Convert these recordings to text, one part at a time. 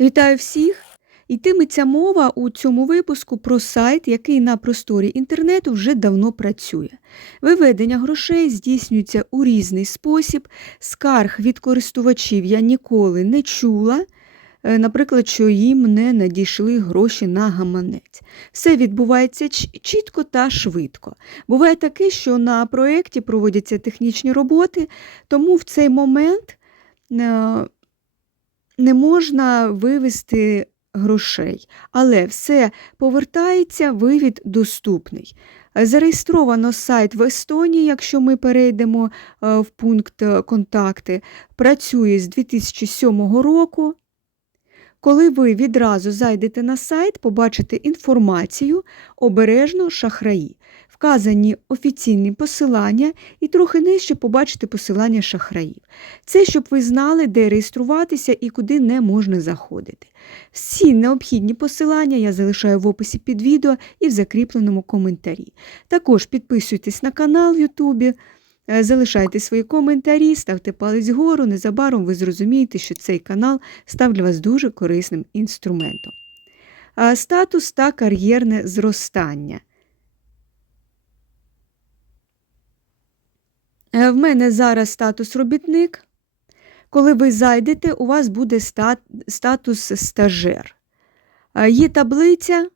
Вітаю всіх! Йтиметься мова у цьому випуску про сайт, який на просторі інтернету вже давно працює. Виведення грошей здійснюється у різний спосіб. Скарг від користувачів я ніколи не чула. Е, Наприклад, що їм не надійшли гроші на гаманець. Все відбувається чітко та швидко. Буває таке, що на проєкті проводяться технічні роботи, тому в цей момент е, не можна вивести грошей, але все повертається, вивід доступний. Зареєстровано сайт в Естонії, якщо ми перейдемо е, в пункт контакти, працює з 2007 року. Коли ви відразу зайдете на сайт, побачите інформацію обережно шахраї. Вказані офіційні посилання і трохи нижче побачите посилання шахраїв. Це щоб ви знали, де реєструватися і куди не можна заходити. Всі необхідні посилання я залишаю в описі під відео і в закріпленому коментарі. Також підписуйтесь на канал в Ютубі, е, залишайте свої коментарі, ставте палець вгору. Незабаром ви зрозумієте, що цей канал став для вас дуже корисним інструментом. Статус та кар'єрне зростання. В мене зараз статус робітник. Коли ви зайдете, у вас буде статус стажер. Е, Є таблиця,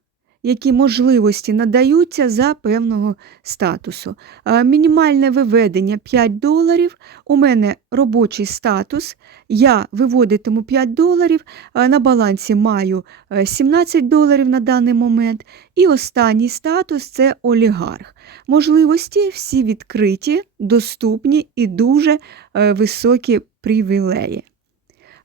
які можливості надаються за певного статусу. Е, Мінімальне виведення 5 доларів. У мене робочий статус. Я виводитиму 5 доларів. е, На балансі маю е, 17 доларів на даний момент. І останній статус це олігарх. Можливості всі відкриті, доступні і дуже е, високі привілеї.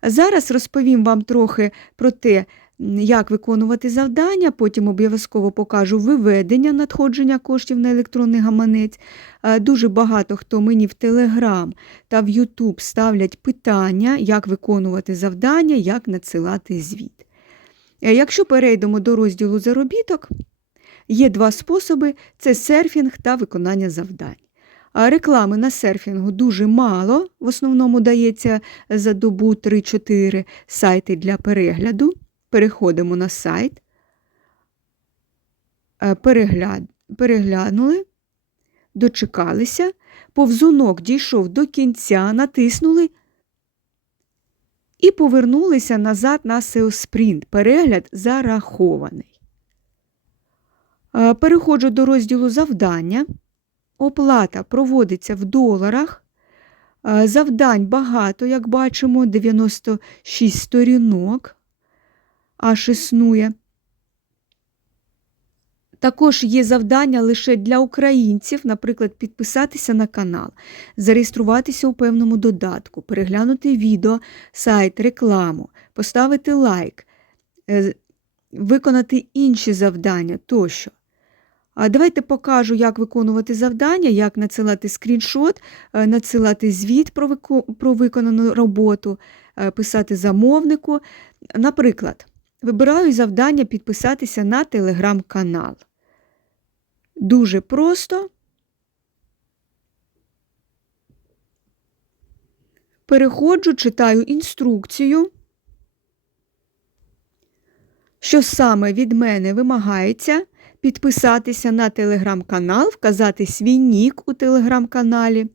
Зараз розповім вам трохи про те, як виконувати завдання, потім обов'язково покажу виведення надходження коштів на електронний гаманець. Е, Дуже багато хто мені в Телеграм та в Ютуб ставлять питання, як виконувати завдання, як надсилати звіт. Е, Якщо перейдемо до розділу заробіток, є два способи: це серфінг та виконання завдань. Реклами на серфінгу дуже мало, в основному дається за добу 3-4 сайти для перегляду. Переходимо на сайт, е, перегляд, переглянули, дочекалися, повзунок дійшов до кінця, натиснули і повернулися назад на SEO Sprint. Перегляд зарахований. Е, Переходжу до розділу завдання. Оплата проводиться в доларах. Е, Завдань багато, як бачимо, 96 сторінок аж існує. Також є завдання лише для українців, наприклад, підписатися на канал, зареєструватися у певному додатку, переглянути відео, сайт, рекламу, поставити лайк, е, виконати інші завдання тощо. А давайте покажу, як виконувати завдання, як надсилати скріншот, е, надсилати звіт про, виконану роботу, е, писати замовнику. Наприклад, вибираю завдання підписатися на телеграм-канал. Дуже просто. Переходжу, читаю інструкцію. Що саме від мене вимагається підписатися на телеграм-канал, вказати свій нік у телеграм-каналі.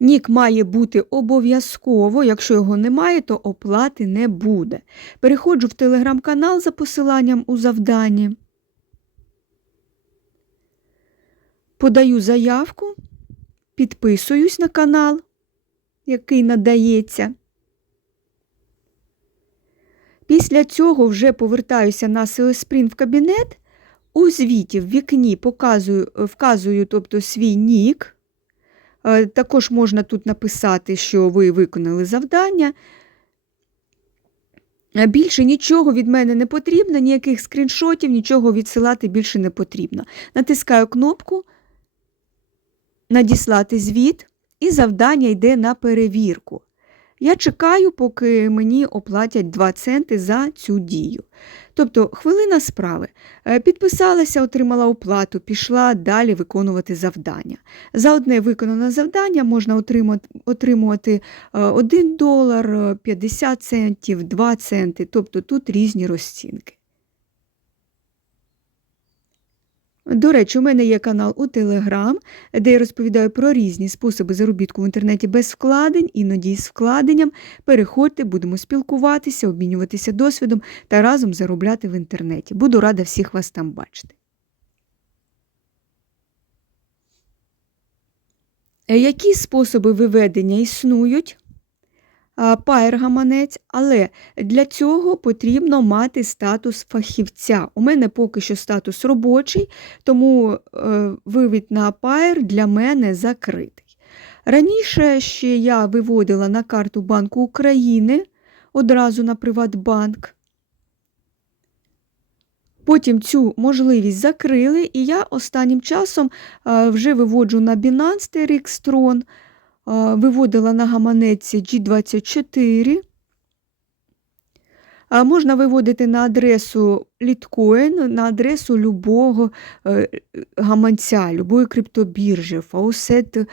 Нік має бути обов'язково, якщо його немає, то оплати не буде. Переходжу в телеграм-канал за посиланням у завданні. Подаю заявку, підписуюсь на канал, який надається. Після цього вже повертаюся на Sprint в кабінет. У звіті в вікні показую, вказую тобто, свій нік. Е, Також можна тут написати, що ви виконали завдання. Е, Більше нічого від мене не потрібно, ніяких скріншотів, нічого відсилати більше не потрібно. Натискаю кнопку Надіслати звіт, і завдання йде на перевірку. Я чекаю, поки мені оплатять 2 центи за цю дію. Тобто хвилина справи. Е, Підписалася, отримала оплату, пішла далі виконувати завдання. За одне виконане завдання можна отримувати 1 долар, е, 50 центів, 2 центи, тобто тут різні розцінки. До речі, у мене є канал у Телеграм, де я розповідаю про різні способи заробітку в інтернеті без вкладень, іноді з вкладенням. Переходьте, будемо спілкуватися, обмінюватися досвідом та разом заробляти в інтернеті. Буду рада всіх вас там бачити. Е, Які способи виведення існують? А, Пайер-гаманець, але для цього потрібно мати статус фахівця. У мене поки що статус робочий, тому е, вивід на Пайер для мене закритий. Раніше ще я виводила на карту Банку України одразу на Приватбанк. Потім цю можливість закрили, і я останнім часом е, вже виводжу на Binance TRX виводила на гаманець G24. А Можна виводити на адресу Litecoin, на адресу любого е, гаманця, любої криптобіржі, Faucet е,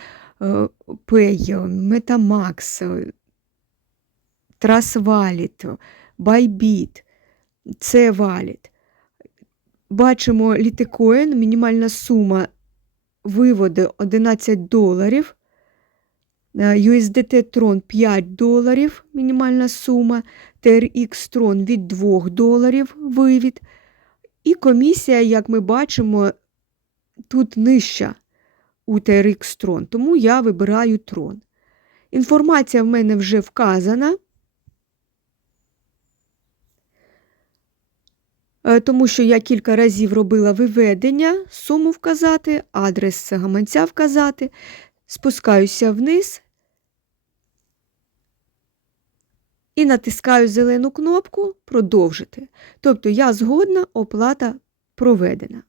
Pay, Metamax, е, Trust Wallet, Bybit, C-Wallet. Бачимо літикоін, мінімальна сума виводу 11 доларів, е, USDT Tron 5 доларів, мінімальна сума, TRX Tron від 2 доларів вивід. І комісія, як ми бачимо, тут нижча у TRX Tron, тому я вибираю Tron. Інформація в мене вже вказана. Е, тому що я кілька разів робила виведення, суму вказати, адрес гаманця вказати, спускаюся вниз і натискаю зелену кнопку Продовжити. Тобто я згодна, оплата проведена.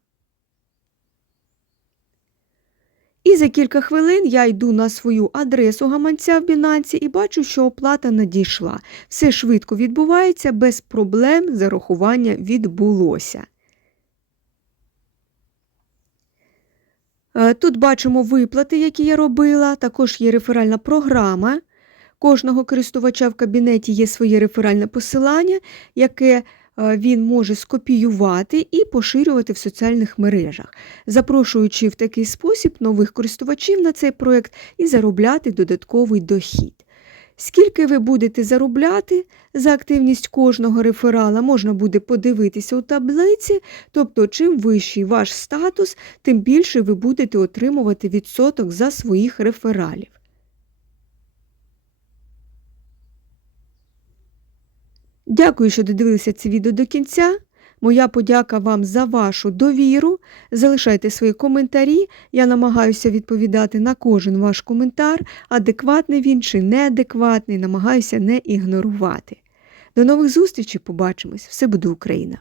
І за кілька хвилин я йду на свою адресу гаманця в Бінансі і бачу, що оплата надійшла. Все швидко відбувається, без проблем зарахування відбулося. Е, Тут бачимо виплати, які я робила. Також є реферальна програма. Кожного користувача в кабінеті є своє реферальне посилання, яке е, він може скопіювати і поширювати в соціальних мережах, запрошуючи в такий спосіб нових користувачів на цей проєкт і заробляти додатковий дохід. Скільки ви будете заробляти за активність кожного реферала, можна буде подивитися у таблиці, тобто, чим вищий ваш статус, тим більше ви будете отримувати відсоток за своїх рефералів. Дякую, що додивилися це відео до кінця. Моя подяка вам за вашу довіру. Залишайте свої коментарі. Я намагаюся відповідати на кожен ваш коментар, адекватний він чи неадекватний, намагаюся не ігнорувати. До нових зустрічей, побачимось! Все буде Україна!